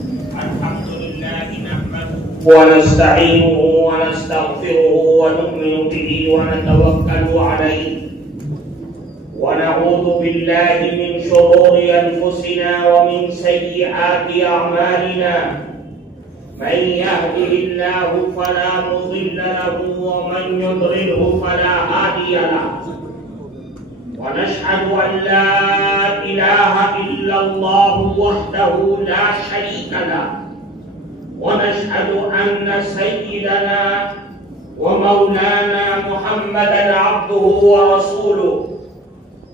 الحمد لله نحمده ونستعينه ونستغفره ونؤمن به ونتوكل عليه ونعوذ بالله من شرور أنفسنا ومن سيئات أعمالنا من يهده الله فلا مضل له ومن يضلله فلا هادي له ونشهد أن لا إله إلا الله وحده لا شريك له ونشهد أن سيدنا ومولانا محمدا عبده ورسوله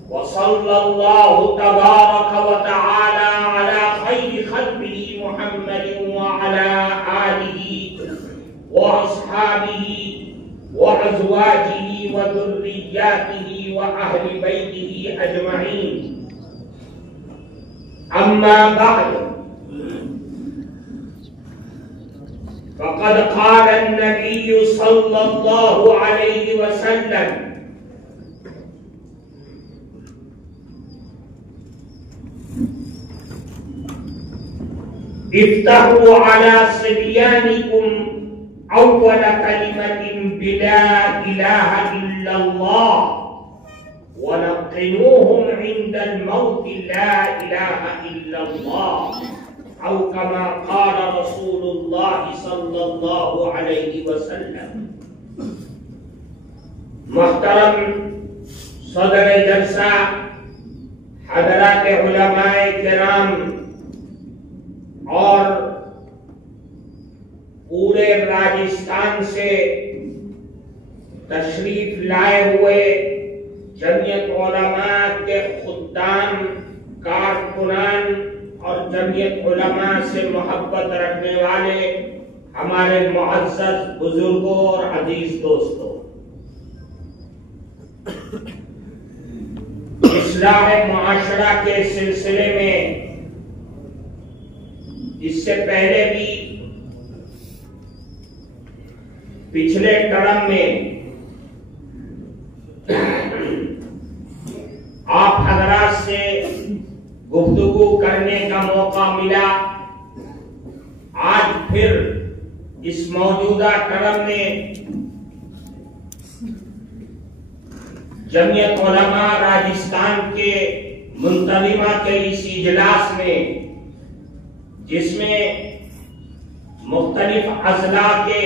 وصلى الله تبارك وتعالى على خير خلقه محمد وعلى آله وأصحابه وأزواجه وذرياته وأهل بيته أجمعين. أما بعد فقد قال النبي صلى الله عليه وسلم: افتحوا على صبيانكم أول كلمة بلا إله إلا الله ولقنوهم عند الموت لا إله إلا الله أو كما قال رسول الله صلى الله عليه وسلم. محترم صدر جلسہ، حضرات علماء کرام اور پورے راجستھان سے تشریف لائے ہوئے جمعیت علماء کے خدام، کارکنان اور جمعیت علماء سے محبت رکھنے والے ہمارے معزز بزرگوں اور عزیز دوستوں، اصلاح معاشرہ کے سلسلے میں اس سے پہلے بھی پچھلے ٹرم میں آپ حضرات سے گفتگو کرنے کا موقع ملا. آج پھر اس موجودہ ٹرم میں جمعیت علماء راجستھان کے منتظمہ کے اس اجلاس میں، جس میں مختلف اضلاع کے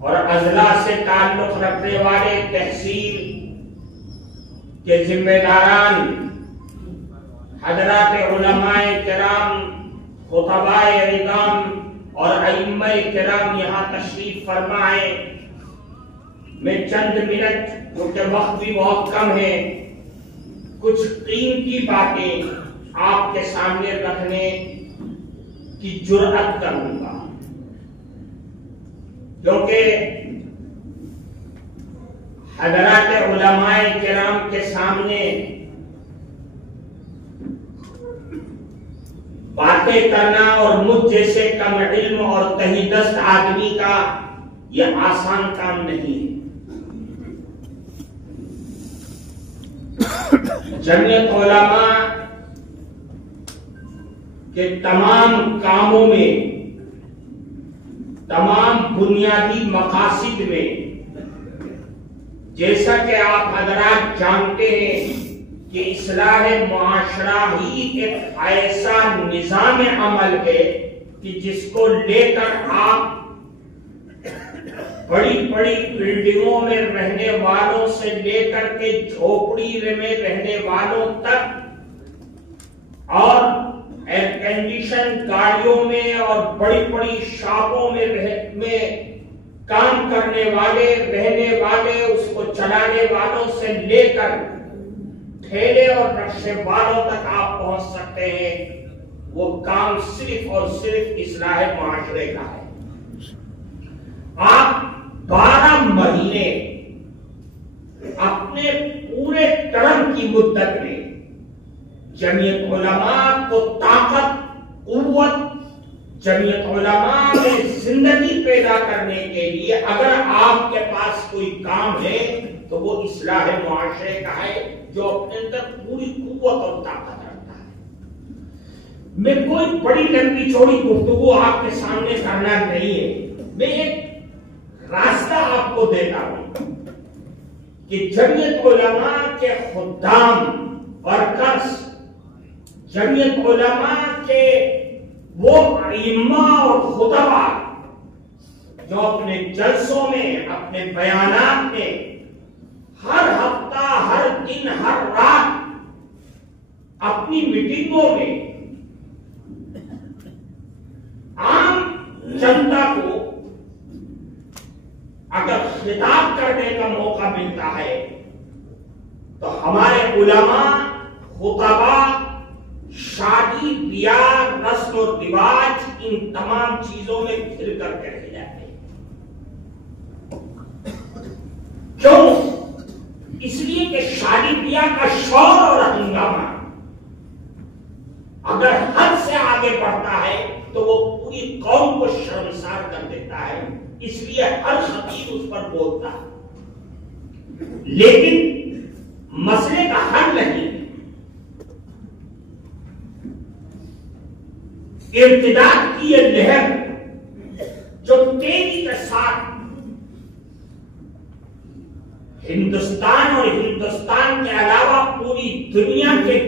اور اضلاع سے تعلق رکھنے والے تحصیل کے ذمہ داران، حضرات علماء کرام، خطباء اعظام اور ائمہ کرام یہاں تشریف فرمائے. میں چند منٹ، کیونکہ وقت بھی بہت کم ہے، کچھ قیمتی باتیں آپ کے سامنے رکھنے کی جرأت کروں گا، کیونکہ حضرات علماء کرام کے سامنے باتیں کرنا اور مجھ جیسے کم علم اور تہی دست آدمی کا یہ آسان کام نہیں ہے. جمعیت علماء کہ تمام کاموں میں، تمام بنیادی مقاصد میں، جیسا کہ آپ حضرات جانتے ہیں کہ اصلاح معاشرہ ہی ایک ایسا نظام عمل ہے کہ جس کو لے کر آپ بڑی بڑی بلڈنگوں میں رہنے والوں سے لے کر کے جھوپڑی میں رہنے والوں تک اور ایئر کنڈیشن گاڑیوں میں اور بڑی بڑی شاپوں میں کام کرنے والے، رہنے والے، اس کو چلانے والوں سے لے کر ٹھیلے اور رکشے والوں تک آپ پہنچ سکتے ہیں. وہ کام صرف اور صرف اصلاح معاشرے کا ہے. آپ 12 مہینے اپنے پورے ٹرم کی مدت میں جمعیت علماء کو طاقت، قوت، جمعیت علماء میں زندگی پیدا کرنے کے لیے اگر آپ کے پاس کوئی کام ہے تو وہ اصلاح معاشرے کا ہے، جو اپنے اندر پوری قوت اور طاقت رکھتا ہے. میں کوئی بڑی لمبی چوڑی گفتگو آپ کے سامنے کرنا نہیں ہے، میں ایک راستہ آپ کو دیتا ہوں کہ جمعیت علماء کے خدام، ورکرز، جمعیت علماء کے وہ ائمہ اور خطبہ جو اپنے جلسوں میں، اپنے بیانات میں ہر ہفتہ، ہر دن، ہر رات اپنی میٹنگوں میں عام جنتا کو اگر خطاب کرنے کا موقع ملتا ہے تو ہمارے علماء، خطبہ شادی، بیاہ، رسم و رواج، ان تمام چیزوں میں گھر کر کے رہ جاتے ہیں۔ کیوں؟ اس لیے کہ شادی بیاہ کا شور اور ہنگامہ اگر حد سے آگے بڑھتا ہے تو وہ پوری قوم کو شرمسار کر دیتا ہے، اس لیے ہر خطیب اس پر بولتا ہے، لیکن مسئلے کا حل نہیں۔ ارتداد کی یہ لہر جو تیزی کے ساتھ ہندوستان اور ہندوستان کے علاوہ پوری دنیا کے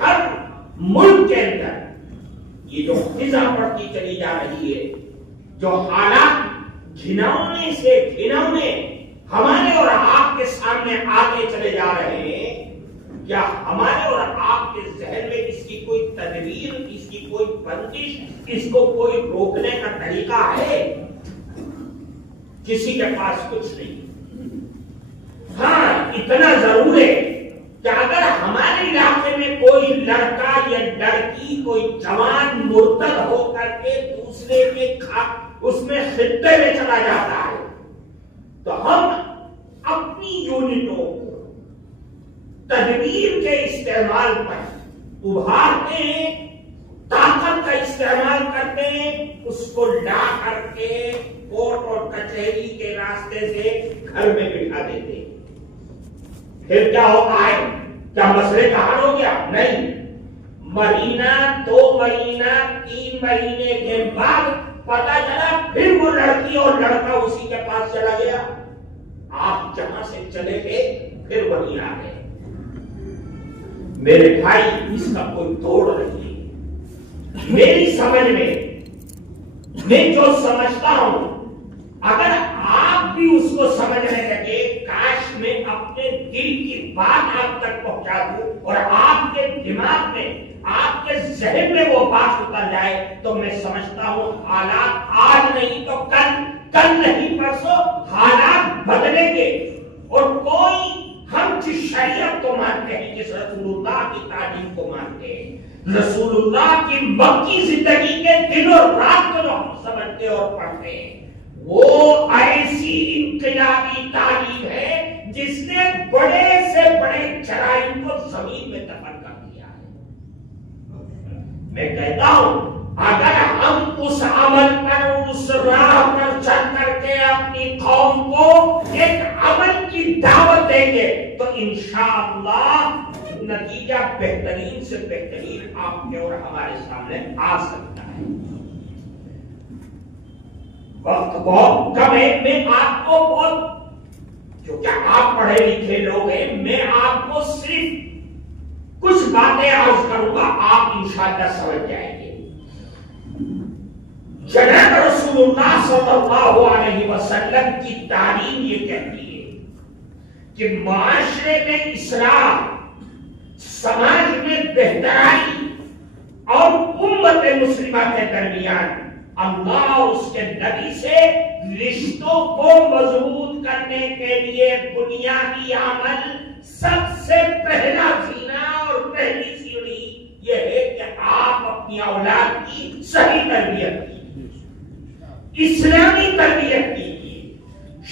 ہر ملک کے اندر یہ جو فضا بڑھتی چلی جا رہی ہے، جو حالات گھناؤنے سے گھناؤنے ہمارے اور آپ کے سامنے آتے چلے جا رہے ہیں، کیا ہمارے اور آپ کے ذہن میں اس کی کوئی تدبیر، اس کی کوئی بندش، اس کو کوئی روکنے کا طریقہ ہے؟ کسی کے پاس کچھ نہیں۔ ہاں، اتنا ضرور ہے کہ اگر ہمارے علاقے میں کوئی لڑکا یا لڑکی، کوئی جوان مرتد ہو کر کے دوسرے کے اس میں خطے میں چلا جاتا ہے تو ہم اپنی یونٹوں تدبیر کے استعمال پر ابھارتے ہیں، طاقت کا استعمال کرتے ہیں، اس کو لا کر کے کورٹ اور کچہری کے راستے سے گھر میں بٹھا دیتے ہیں۔ پھر کیا ہوتا ہے؟ کیا مسئلے کا حل ہو گیا؟ نہیں، مہینہ، 2 مہینہ، 3 مہینے کے بعد پتا چلا پھر وہ لڑکی اور لڑکا اسی کے پاس چلا گیا، آپ جہاں سے چلے گئے پھر وہیں آ گئے۔ میرے بھائی، اس کا کوئی توڑ نہیں۔ میری سمجھ میں جو سمجھتا ہوں، اگر آپ بھی اس کو سمجھنے لگے، کاش میں اپنے دل کی بات آپ تک پہنچا دوں اور آپ کے دماغ میں، آپ کے ذہن میں وہ بات اتر جائے، تو میں سمجھتا ہوں حالات آج نہیں تو کل نہیں پرسوں حالات بدلیں گے، اور کوئی ہم جس شریعت کو مانتے ہیں، جس رسول اللہ کی تعلیم کو مانتے ہیں، رسول اللہ کی مکی زندگی کے دن اور رات کو جو ہم سمجھتے اور پڑھتے ہیں، وہ ایسی انقلابی تعلیم ہے جس نے بڑے سے بڑے جرائم کو زمین میں دفن کر دیا ہے۔ میں کہتا ہوں، اگر ہم اس عمل پر، اس راہ پر چل کر کے اپنی قوم کو ایک عمل کی دعوت دیں گے تو انشاءاللہ نتیجہ بہترین سے بہترین آپ کے اور ہمارے سامنے آ سکتا ہے۔ وقت بہت کم ہے، میں آپ کو بہت، کیونکہ آپ پڑھے لکھے لوگ ہیں، میں آپ کو صرف کچھ باتیں عرض کروں گا، آپ انشاءاللہ سمجھ جائیں گے۔ جناب رسول اللہ صلی اللہ علیہ وسلم کی تعلیم یہ کہتی ہے کہ معاشرے میں اصلاح، سماج میں بہترائی اور امت مسلمہ کے درمیان اللہ اور اس کے نبی سے رشتوں کو مضبوط کرنے کے لیے بنیادی عمل، سب سے پہلا زینہ اور پہلی سیڑھی یہ ہے کہ آپ اپنی اولاد کی صحیح تربیت کیجیے، اسلامی تربیت کیجیے،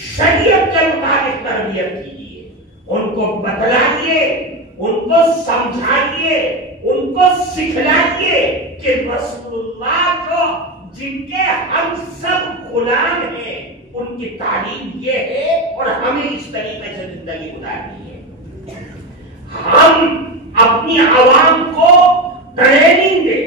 شریعت کے مطابق تربیت کیجیے، ان کو بتلائیے، ان کو سمجھائیے، ان کو سکھلائیے کہ رسول اللہ کو جن کے ہم سب غلام ہیں، ان کی تعلیم یہ ہے اور ہمیں اس طریقے سے زندگی گزارنی ہے۔ ہم اپنی عوام کو ٹریننگ دیں،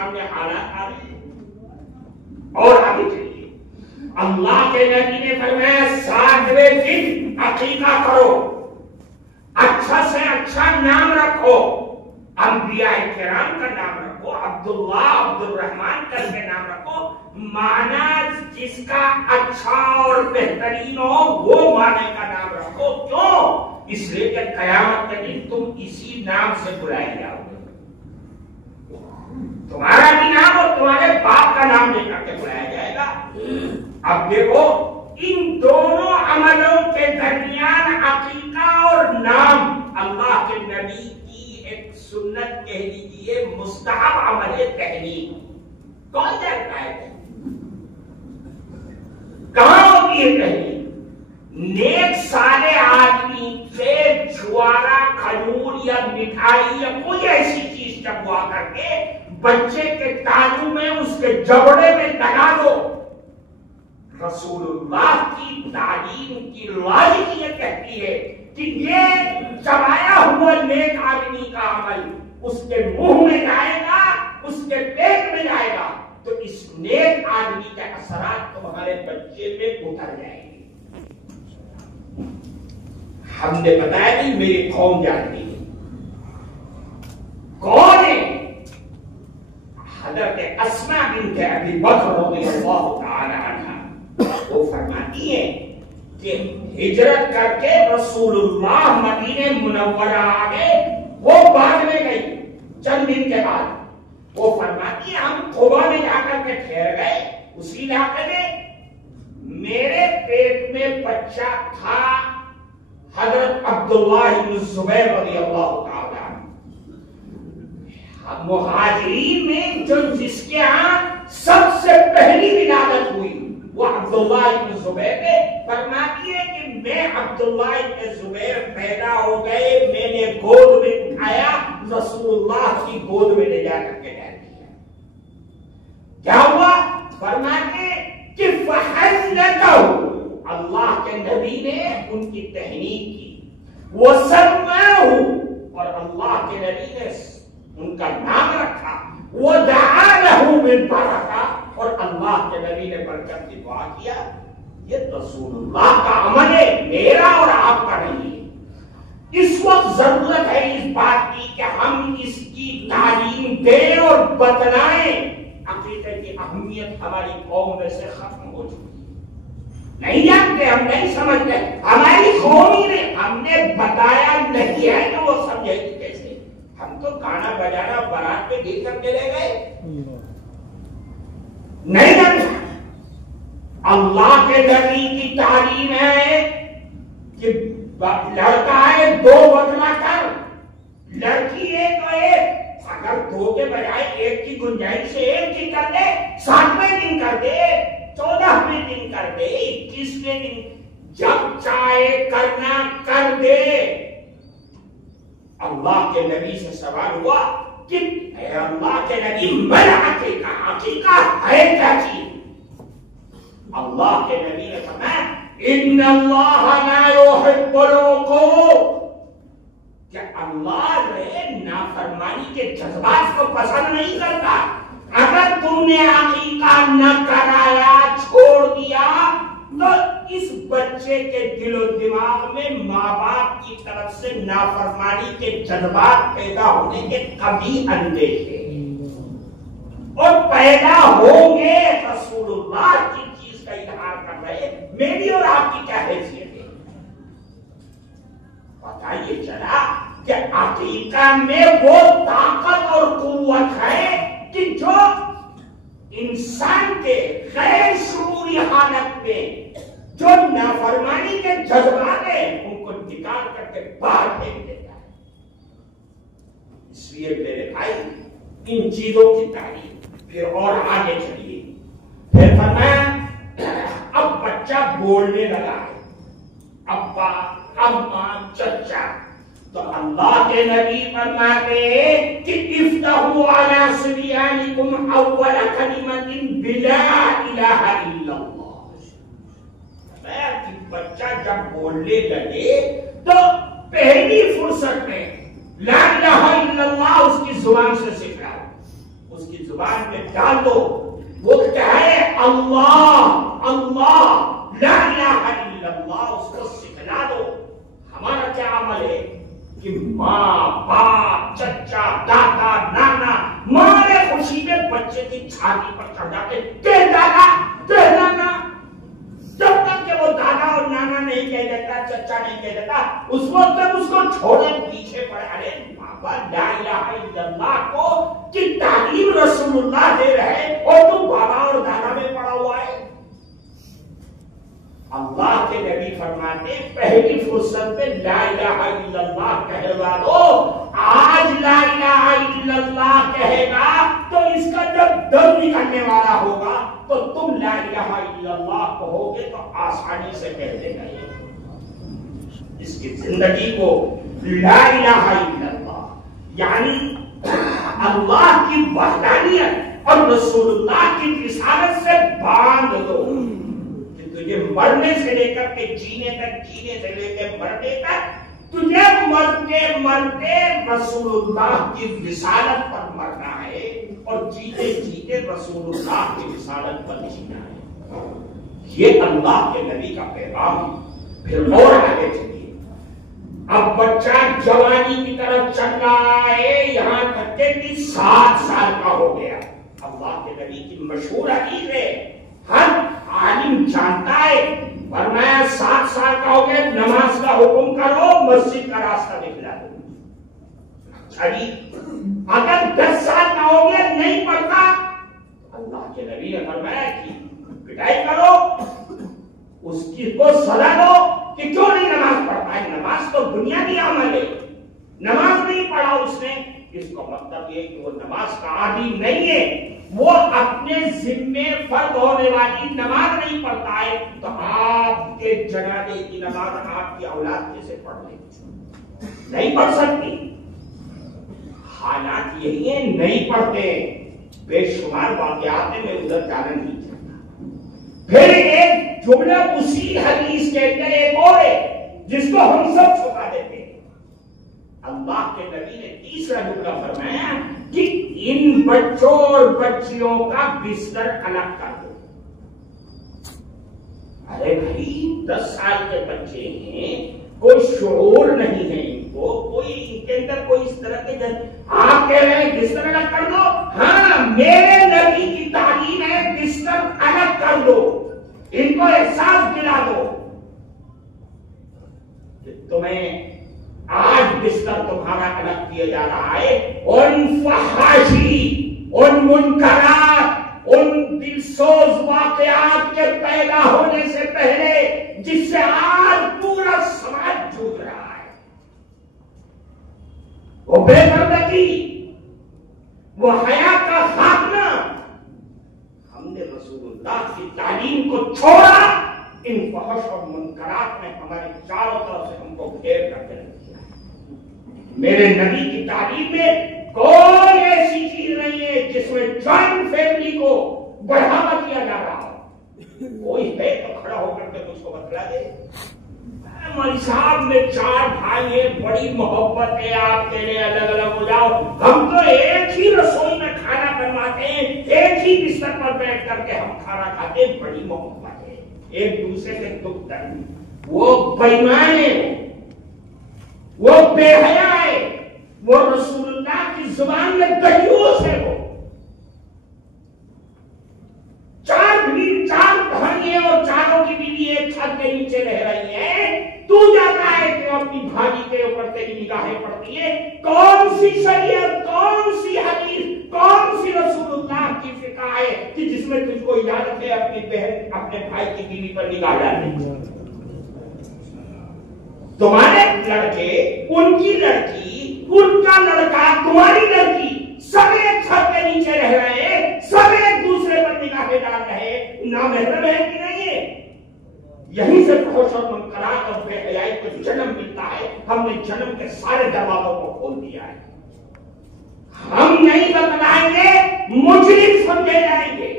سامنے حالات آ رہے ہیں. اور آگے چلیے، اللہ کے نبی نے فرمایا 7ویں دن عقیقہ کرو، اچھا سے اچھا نام رکھو، انبیاء کرام کا نام رکھو، عبداللہ عبد الرحمن کر کے نام رکھو، معنی جس کا اچھا اور بہترین ہو وہ معنی کا نام رکھو. کیوں؟ اس لیے کہ قیامت کے دن تم اسی نام سے بلائے جاؤ گے. تمہارا بھی نام اور تمہارے باپ کا نام لے کر کے بلایا جائے گا. اب دیکھو ان دونوں عملوں کے درمیان عقیقہ اور نام اللہ کے نبی کی ایک سنت کہہ لیجیے، مستحب عمل تحلیل. کون جانتا ہے کہاں ہوتی ہے تحلیل؟ نیک صالح آدمی سے جوارا، کھجور یا مٹھائی یا کوئی ایسی چیز چبوا کر کے بچے کے تانوں میں اس کے جبڑے میں لگا دو. رسول اللہ کی تعلیم کی لاجک یہ کہتی ہے کہ یہ چبایا ہوا نیک آدمی کا عمل اس کے منہ میں جائے گا، اس کے پیٹ میں جائے گا، تو اس نیک آدمی کے اثرات تمہارے بچے میں اتر جائیں گے. ہم نے بتایا نہیں، میری قوم جانتی ہے کون ہے. حضرت اسماء بنت ابی بکر رضی اللہ تعالی عنہا وہ فرماتی ہے کہ ہجرت کر کے رسول اللہ مدینہ منورہ آ گئے. وہ بعد میں گئی چند دن کے بعد. وہ فرماتی ہے ہم قبا میں جا کر کے ٹھہر گئے. اسی علاقے میں میرے پیٹ میں بچہ تھا حضرت عبداللہ بن زبیر رضی اللہ تعالی عنہ. مہاجرین میں جو جس کے ہاں سب سے پہلی ولادت ہوئی وہ عبداللہ بن زبیر نے. فرماتی ہے کہ میں عبداللہ بن زبیر پیدا ہو گئے، میں نے گود میں اٹھایا، رسول اللہ کی گود میں لے جا کر کے ڈال دیا. کیا ہوا؟ فرماتے کہ فحلتہ، اللہ کے نبی نے ان کی تہنیت کی. وہ سماہ، اور اللہ کے نبی نے ان کا نام رکھا. وہ دعا لہ بالبرکہ، اور اللہ کے نبی نے برکت کی دعا کیا. یہ رسول اللہ کا عمل ہے، میرا اور آپ کا نہیں ہے. اس وقت ضرورت ہے اس بات کی کہ ہم اس کی تعلیم دیں اور بتلائیں. عقیدے کی اہمیت ہماری قوم میں سے ختم ہو چکی ہے. نہیں جانتے، ہم نہیں سمجھتے. ہماری قوم ہی نے ہم نے بتایا نہیں ہے کہ وہ سمجھے گی کیسے. ہم تو گانا بجانا بارات پہ گر کر کے لے گئے. نہیں جانتے. اللہ کے نبی کی تعلیم ہے کہ لڑکا ہے 2 بدلا کر، لڑکی ہے تو ایک. اگر 2 کے بجائے 1 کی گنجائش سے 1 کی کر دے، 7ویں دن کر دے، 14ویں دن کر دے، 21ویں دن، جب چاہے کرنا کر دے. اللہ کے نبی سے سوال ہوا کہ اے اللہ کے نبی من عقیقہ، عقیقہ ہے کیا چیز؟ اللہ کے نبی نے فرمایا ان اللہ لا یحب العقوق، کہ اللہ نافرمانی کے جذبات کو پسند نہیں کرتا. اگر تم نے عقیقہ نہ کرایا، چھوڑ دیا، تو اس بچے کے دل و دماغ میں ماں باپ کی طرف سے نافرمانی کے جذبات پیدا ہونے کے کبھی اندیشے اور پیدا ہوں گے. رسول اللہ کی چیز کا اظہار کر رہے، میری اور آپ کی کیا حیثیت ہے؟ پتہ یہ چلا کہ عقیقہ میں وہ طاقت اور قوت ہے کہ جو انسان کے غیر شعوری حالت میں جو نافرمانی کے جذبات ہیں ان کو نکال کر کے باہر پھینک دیتا ہے. اس لیے میرے بھائی ان چیزوں کی تعلیم. پھر اور آگے چلیے. پھر فرمایا اب بچہ بولنے لگا ہے، ابا، اماں، چچا، تو اللہ کے نبی فرماتے کہ افتحوا علی صبیانکم اول کلمۃ بلا الہ الا اللہ. کہ بچہ جب بولنے لگے تو پہلی فرصت میں لا الہ الا اللہ اس کی زبان سے سکھاؤ، اس کی زبان زبان میں ڈال دو، وہ کہے اللہ اللہ لا الہ الا اللہ، اس کو سکھلا دو۔ ہمارا کیا عمل ہے کہ ماں باپ چچا دادا نانا مارے خوشی میں بچے کی چھاتی پر چڑھ جاتے، کہ دادا کہ نانا، جب تک کہ وہ دادا اور نانا نہیں کہہ دیتا، چچا نہیں کہہ دیتا، اس وقت تک اس کو چھوڑے پیچھے پڑے۔ ارے بابا لا الہ الا اللہ کو کہ تعلیم رسول اللہ دے رہے اور تو بابا اور دادا میں پڑا ہوا ہے۔ اللہ کے نبی فرماتے پہلی فرصت میں لا الہ الا اللہ کہلوا دو۔ آج لا الہ الا اللہ کہے گا تو اس کا جب دم نکلنے والا ہوگا تو تم لا الہ الا اللہ کہو گے تو آسانی سے کہہ دے گا۔ اس کی زندگی کو لا الہ الا اللہ یعنی اللہ کی وحدانیت اور رسول اللہ کی رسالت سے باندھ دو کہ تجھے مرنے سے لے کر کے جینے تک، جینے سے لے کے مرنے تک تجھے مرتے مرتے رسول اللہ کی رسالت پر مرنا ہے اور جیتے جیتے رسول اللہ کی رسالت پر جینا ہے۔ یہ اللہ کے نبی کا پیغام ہے۔ پھر اور آگے چلیے، اب بچہ جوانی کی طرف چل رہا ہے، یہاں تک کہ 7 سال کا ہو گیا۔ اللہ کے نبی کی مشہور حدیث ہے، ہر عالم جانتا ہے، فرمایا 7 سال کا ہو گیا نماز کا حکم کرو، مسجد کا راستہ دکھلا دو۔ اچھا جی، اگر 10 سال کا ہو گیا نہیں پڑھتا، اللہ کے نبی نے فرمایا کہ پٹائی کرو، اس کی کو سزا دو کہ کیوں نہیں نماز پڑھتا ہے۔ نماز تو بنیادی عمل ہے، نماز نہیں پڑھا اس نے، اس کا مطلب یہ کہ وہ نماز کا عادی نہیں ہے، وہ اپنے ذمے فرض ہونے والی نماز نہیں پڑھتا ہے۔ تو آپ کے جنازے کی نماز آپ کی اولاد کیسے پڑھ لے گی؟ نہیں پڑھ سکتی۔ حالات یہی ہیں، نہیں پڑھتے، بے شمار واقعات میں ادھر جانا نہیں چاہتا۔ پھر ایک جملہ اسی حدیث کے اندر ایک اور ہے جس کو ہم سب چھپا دیتے ہیں۔ اللہ کے نبی نے تیسرا جملہ فرمایا کہ ان بچوں اور بچیوں کا بستر الگ کر دو۔ ارے بھائی 10 سال کے بچے ہیں، کوئی شعور نہیں ہے ان کو، کوئی ان کے اندر کوئی اس طرح کے آپ کہہ رہے ہیں بستر الگ کر دو؟ ہاں، میرے نبی کی تعلیم ہے بستر الگ کر دو، ان کو احساس دلا دو کہ تمہیں آج بستر تمہارا الگ کیا جا رہا ہے، ان فحاشی، ان منکرات، ان دلسوز واقعات کے پیدا ہونے سے پہلے جس سے آج پورا سماج جھوٹ رہا ہے، وہ بے پردگی، وہ حیا کا خاتمہ۔ ہم نے رسول اللہ کی تعلیم کو چھوڑا، ان فحش اور منکرات نے ہمارے چاروں طرف سے ہم کو گھیر کر کے رکھ دیا۔ میرے نبی کی تعلیم میں کوئی ایسی چیز نہیں ہے جس میں جوائنٹ فیملی کو بڑھاوا دیا جا رہا ہو۔ کوئی ہے تو کھڑا ہو کر کے اس کو بتلا دے۔ ہماری صاحب میں 4 بھائی ہیں، بڑی محبت ہے، آپ کے لیے الگ الگ ہو جاؤ، ہم تو ایک ہی رسوئی میں کھانا بنواتے ہیں، ایک ہی بستر پر بیٹھ کر کے ہم کھانا کھاتے ہیں، بڑی محبت ہے، ایک دوسرے کے دکھ درد۔ وہ بے ایمان ہے، وہ بے حیا ہے، وہ رسول اللہ کی زبان میں دیوس ہے۔ وہ 4 بہنیں اور چاروں کی بیوی ایک چھت کے نیچے رہ رہی ہیں، تو جاتا ہے کہ اپنی بھائی کے اوپر تیری نگاہیں پڑتی ہیں، کون سی شریعت، کون سی حدیث، کون سی رسول اللہ کی فقہ ہے کہ جس میں تجھ کو اجازت ہے اپنی بہن اپنے بھائی کی بیوی پر نگاہ ڈالنے کی؟ تمہارے لڑکے، ان کی لڑکی، ان کا لڑکا، تمہاری لڑکی، سب ایک چھت کے نیچے رہ رہے ہیں، سب ایک دوسرے پر نگاہیں ڈال رہے ہیں، نامحرم ہے کہ نہیں ہے؟ یہیں سے فحش اور منکرات اور بے حیائی کو جنم ملتا ہے۔ ہم نے جنم کے سارے دروازوں کو کھول دیا ہے۔ ہم نہیں بتلائیں گے، مجرم سمجھے جائیں گے،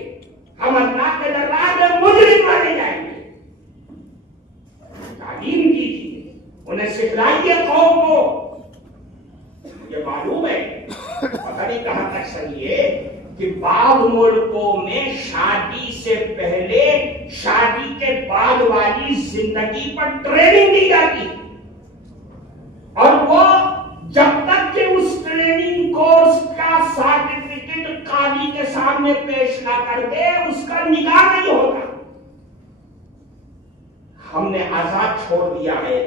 ہم اللہ کے دربار میں مجرم مانے جائیں گے۔ تعلیم کیجیے، انہیں سکھلائیے قوم کو۔ یہ معلوم ہے، پتہ نہیں کہاں تک صحیح ہے کہ بعض ملکوں میں شادی سے پہلے شادی کے بعد والی زندگی پر ٹریننگ دی جاتی ہے، اور وہ جب تک کہ اس ٹریننگ کورس کا سرٹیفکیٹ قاضی کے سامنے پیش نہ کر دے اس کا نکاح نہیں ہوتا۔ ہم نے آزاد چھوڑ دیا ہے،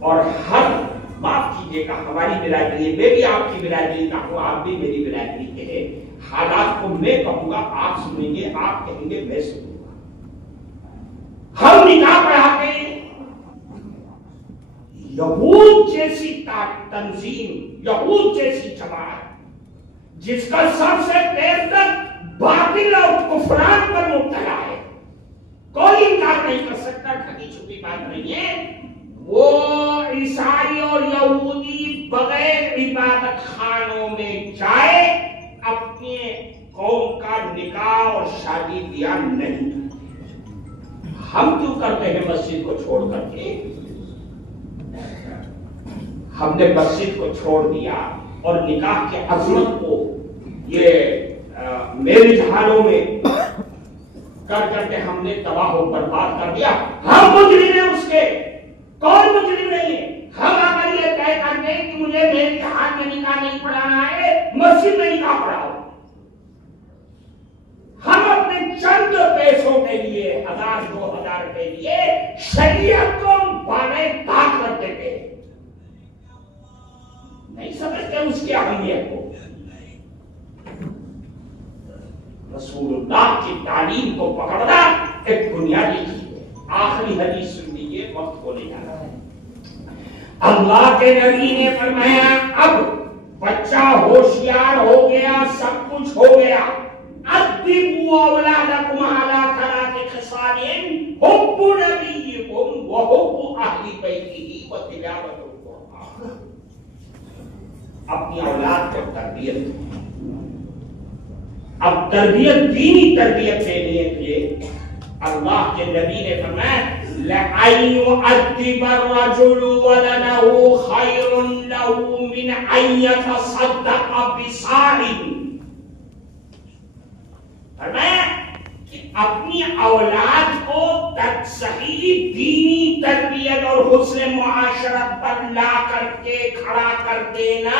اور ہر معاف کیجیے گا ہماری برادری، میں بھی آپ کی برادری کا ہوں، آپ بھی میری برادری کے ہیں، حالات کو میں کہوں گا آپ سنیں گے، آپ کہیں گے میں سنوں گا۔ ہم نکاح پڑھاتے ہیں، یہود جیسی تنظیم، یہود جیسی جماعت جس کا سب سے پیر تک باطل اور کفران پر مبتلا ہے، کوئی انکار نہیں کر سکتا، ٹھگی چھپی بات نہیں ہے، وہ عیسائی اور یہودی بغیر عبادت خانوں میں جائے اپنے قوم کا نکاح اور شادی بیاہ نہیں کرتے۔ ہم کیوں کرتے ہیں مسجد کو چھوڑ کر کے؟ ہم نے مسجد کو چھوڑ دیا اور نکاح کی عظمت کو یہ میرج ہالوں میں کر کے ہم نے تباہ و برباد کر دیا۔ ہم مجرم ہیں اس کے، کون مجرم نہیں ہے؟ ہم اگر یہ طے کر دیں کہ مجھے میرے ہاتھ میں نکاح نہیں پڑھانا ہے، مسجد میں نکاح پڑھاؤ، ہم اپنے چند پیسوں کے لیے 1000-2000 کے لیے شریعت کو بانے طاق رکھ دیتے ہیں، نہیں سمجھتے اس کی اہمیت کو۔ رسول اللہ کی تعلیم کو پکڑنا ایک بنیادی چیز ہے۔ آخری حدیث سن لیجیے، وقت کو لے جانا ہے۔ اللہ کے نبی نے فرمایا اب بچہ ہوشیار ہو گیا، سب کچھ ہو گیا، ادبوا اولادکم علی ثلاث خصال حب نبیکم وحب اہل بیتہ وتلاوۃ القرآن۔ اپنی اولاد کو تربیت دیں۔ اب تربیت، دینی تربیت دینے کے لیے اللہ کے نبی نے فرمایا لَأَن يُؤَدِّبَ الرَّجُلُ وَلَدَهُ خَيْرٌ لَهُ مِنْ أَن يَتَصَدَّقَ بِصَاعٍ۔ فرمایا کہ اپنی اولاد کو صحیح دینی تربیت اور حسن معاشرت پر لا کر کے کھڑا کر دینا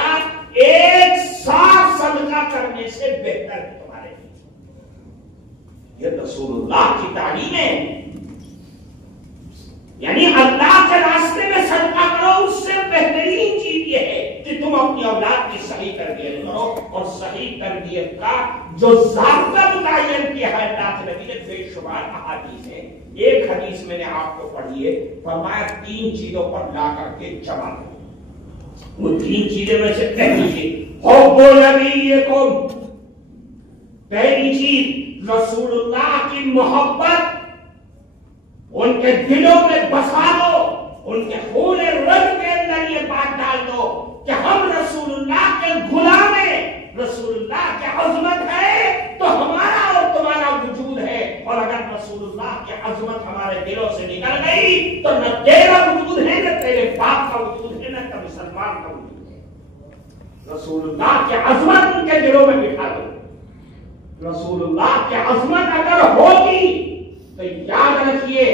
ایک صاف صدقہ کرنے سے بہتر ہے تمہارے لیے۔ یہ رسول اللہ کی تعلیم ہے، یعنی اللہ کے راستے میں صدقہ کرو، اس سے بہترین چیز یہ ہے کہ تم اپنی اولاد کی صحیح تربیت کرو، اور صحیح تربیت کا جو ضابطہ متعین کیا ہے اللہ کے نبی نے بے شمار احادیث ہے۔ ایک حدیث میں نے آپ کو پڑھی ہے، فرمایا 3 چیزوں پر لا کر کے جمع کرو۔ وہ 3 چیزیں میں سے پہلی چیز حب نبیکم، پہلی چیز رسول اللہ کی محبت ان کے دلوں میں بسا دو، ان کے خون رگ کے اندر یہ بات ڈال دو کہ ہم رسول اللہ کے غلام ہیں، رسول اللہ کی عظمت ہے تو ہمارا اور تمہارا وجود ہے، اور اگر رسول اللہ کی عظمت ہمارے دلوں سے نکل گئی تو نہ تیرا وجود ہے، نہ تیرے باپ کا وجود ہے، نہ تو مسلمان کا وجود ہے۔ رسول اللہ کی عظمت ان کے دلوں میں بٹھا دو۔ رسول اللہ کی عظمت اگر ہوگی تو یاد رکھیے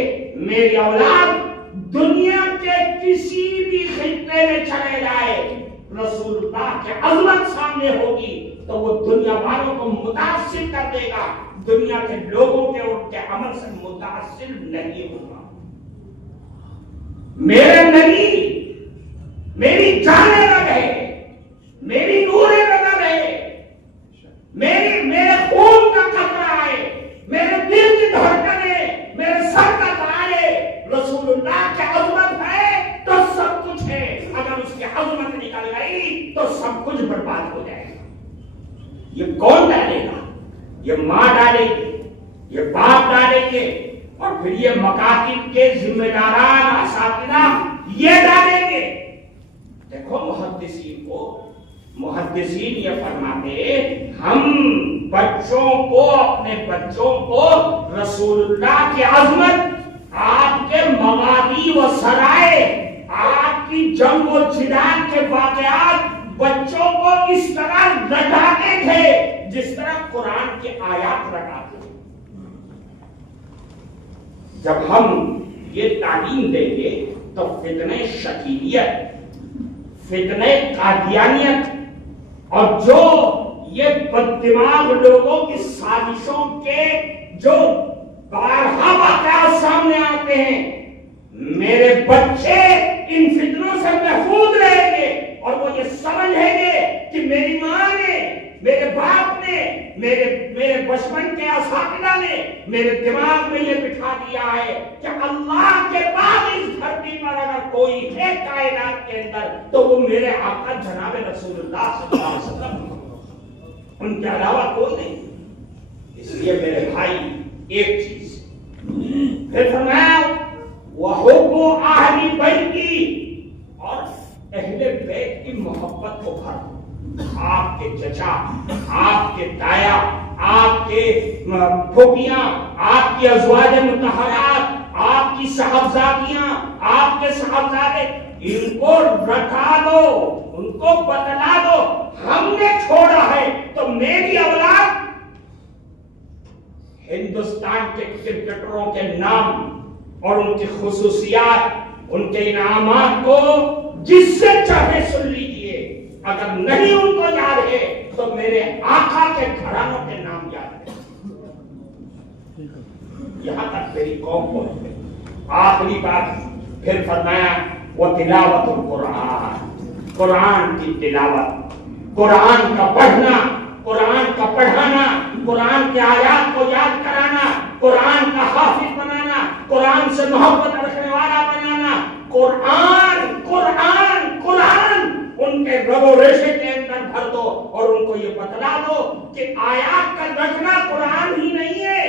میری اولاد دنیا کے کسی بھی خطے میں چلے جائے، رسول اللہ کی عظمت سامنے ہوگی تو وہ دنیا والوں کو متاثر کر دے گا، دنیا کے لوگوں کے ان کے عمل سے متاثر نہیں ہوگا۔ میرے نبی میری جان رگ ہے، میری نور نظر ہے، میرے خون کا قطرہ ہے، میرے دل کی دھڑکن ہے، میرے سر کا تاج ہے۔ رسول اللہ کی عظمت ہے تو سب کچھ ہے، اگر اس کی عظمت نکل گئی تو سب کچھ برباد ہو جائے گا۔ یہ کون ڈالے گا؟ یہ ماں ڈالے گی، یہ باپ ڈالیں گے، اور پھر یہ مکاتب کے ذمہ داران اساتذہ یہ ڈالیں گے۔ دیکھو محدثین یہ فرماتے ہم بچوں کو، اپنے بچوں کو رسول اللہ کی عظمت، آپ کے مغازی و سرائے، آپ کی جنگ و جدال کے واقعات بچوں کو اس طرح رٹاتے تھے جس طرح قرآن کے آیات رٹاتے ہیں. جب ہم یہ تعلیم دیں گے تو فتنہ شکیلیت، فتنہ قادیانیت اور جو یہ بددماغ لوگوں کی سازشوں کے جو بارہا واقعات سامنے آتے ہیں، میرے بچے ان فتنوں سے محفوظ رہیں گے اور وہ یہ سمجھیں گے کہ میری ماں نے، میرے باپ نے، میرے بچپن کے اساتذہ نے میرے دماغ میں یہ بٹھا دیا ہے کہ اللہ کے بعد اس دھرتی پر اگر کوئی ہے کائنات کے اندر تو وہ میرے آقا جناب رسول اللہ صلی اللہ علیہ وسلم، ان کے علاوہ کوئی نہیں. اس لیے میرے بھائی ایک چیز پھر فرمایا وَحُبُّ أَهْلِ بَيْتِي، اور اہل بیت کی محبت کو بھر. آپ کے چچا، آپ کے تایا، آپ کے پھوپھیاں، آپ کی ازواج مطہرات، آپ کی صاحبزادیاں، آپ کے صاحبزادے، ان کو رٹا دو، ان کو بتلا دو. ہم نے چھوڑا ہے تو میری اولاد ہندوستان کے کرکٹروں کے نام اور ان کی خصوصیات، ان کے انعامات کو جس سے چاہے سن لیجیے. اگر نہیں ان کو یاد ہے تو میرے آقا کے گھرانوں کے نام یاد ہے. یہاں تک میری قوم کو. آخری بات پھر فرمایا وہ تلاوت القرآن، قرآن کی تلاوت، قرآن کا پڑھنا، قرآن کا پڑھانا، قرآن کے آیات کو یاد کرانا، قرآن کا حافظ بنانا، قرآن سے محبت رکھنے والا بنانا. قرآن قرآن قرآن ان کے رگ و ریشے کے اندر بھر دو اور ان کو یہ بتلا دو کہ آیات کا رکھنا قرآن ہی نہیں ہے،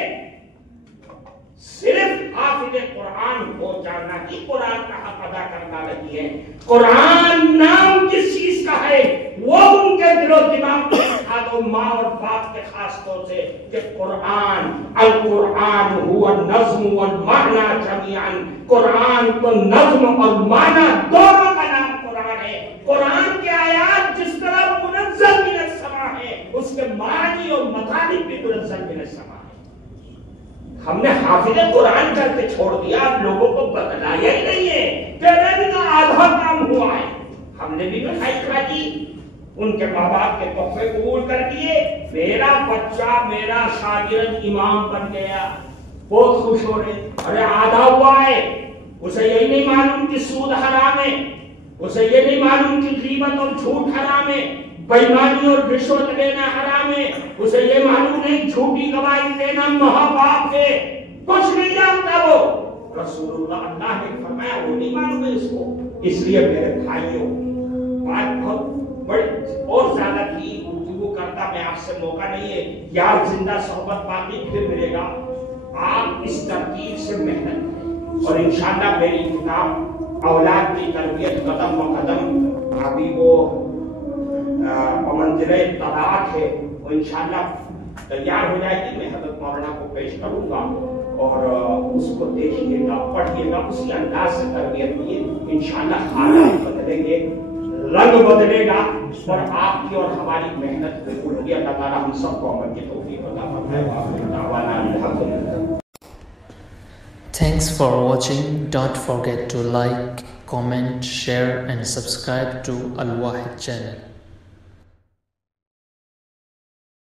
صرف حافظ قرآن ہو جانا ہی قرآن کا حق ادا کرنا نہیں ہے. قرآن نام جس چیز کا ہے وہ ان کے دل و دماغ میں بٹھا دو، ماں اور باپ کے خاص طور سے، کہ قرآن القرآن هو النظم والمعنى جميعا. قرآن تو نظم اور معنی دونوں کا نام قرآن ہے. قرآن کے آیات جس طرح منزل من السماء ہے، اس کے معنی اور مطالب بھی منزل من السماء ہے. ہم نے حافظ قرآن کر کے چھوڑ دیا، لوگوں کو بتلایا ہی نہیں ہے کہ ابھی تو آدھا کام ہوا ہے. ہم نے بھی مٹھائی کھا دی، ان کے ماں باپ کے تحفے قبول کر دیے، میرا بچہ میرا شاگرد امام بن گیا، بہت خوش ہو رہے. ارے آدھا ہوا ہے، اسے یہی نہیں معلوم کہ سود حرام ہے، اسے یہ نہیں معلوم کہ غیبت اور جھوٹ حرام ہے، بےایمانی اور رشوت لینا حرام ہے، اسے یہ معلوم نہیں جھوٹی گواہی دینا مہا پاپ ہے. کچھ نہیں جانتا وہ. رسول اللہ نے فرمایا وہ نہیں معلوم ہے اس کو. اس لیے میرے بھائیوں، بات بہت بڑی اور زیادہ تھی، گفتگو کرتا میں آپ سے موقع نہیں ہے. یار زندہ صحبت باقی پھر ملے گا. آپ اس ترتیب سے محنت کریں اور انشاءاللہ میری کتاب اولاد کی تربیت قدم و قدم ابھی وہ منزلِ طلاق ہے، وہ انشاءاللہ تیار ہو جائے گی. میں حضرت مولانا کو پیش کروں گا اور اس کو دیکھیے گا، پڑھیے گا، اسی انداز سے تربیت کیے. انشاءاللہ حالات بدلیں گے، رنگ بدلے گا اور آپ کی اور ہماری محنت بالکل ہوگی. اللہ تعالیٰ ہم سب کو عمل کی توفیق عطا فرمائے. Thanks for watching. Don't forget to like, comment, share and subscribe to Al Wahid channel.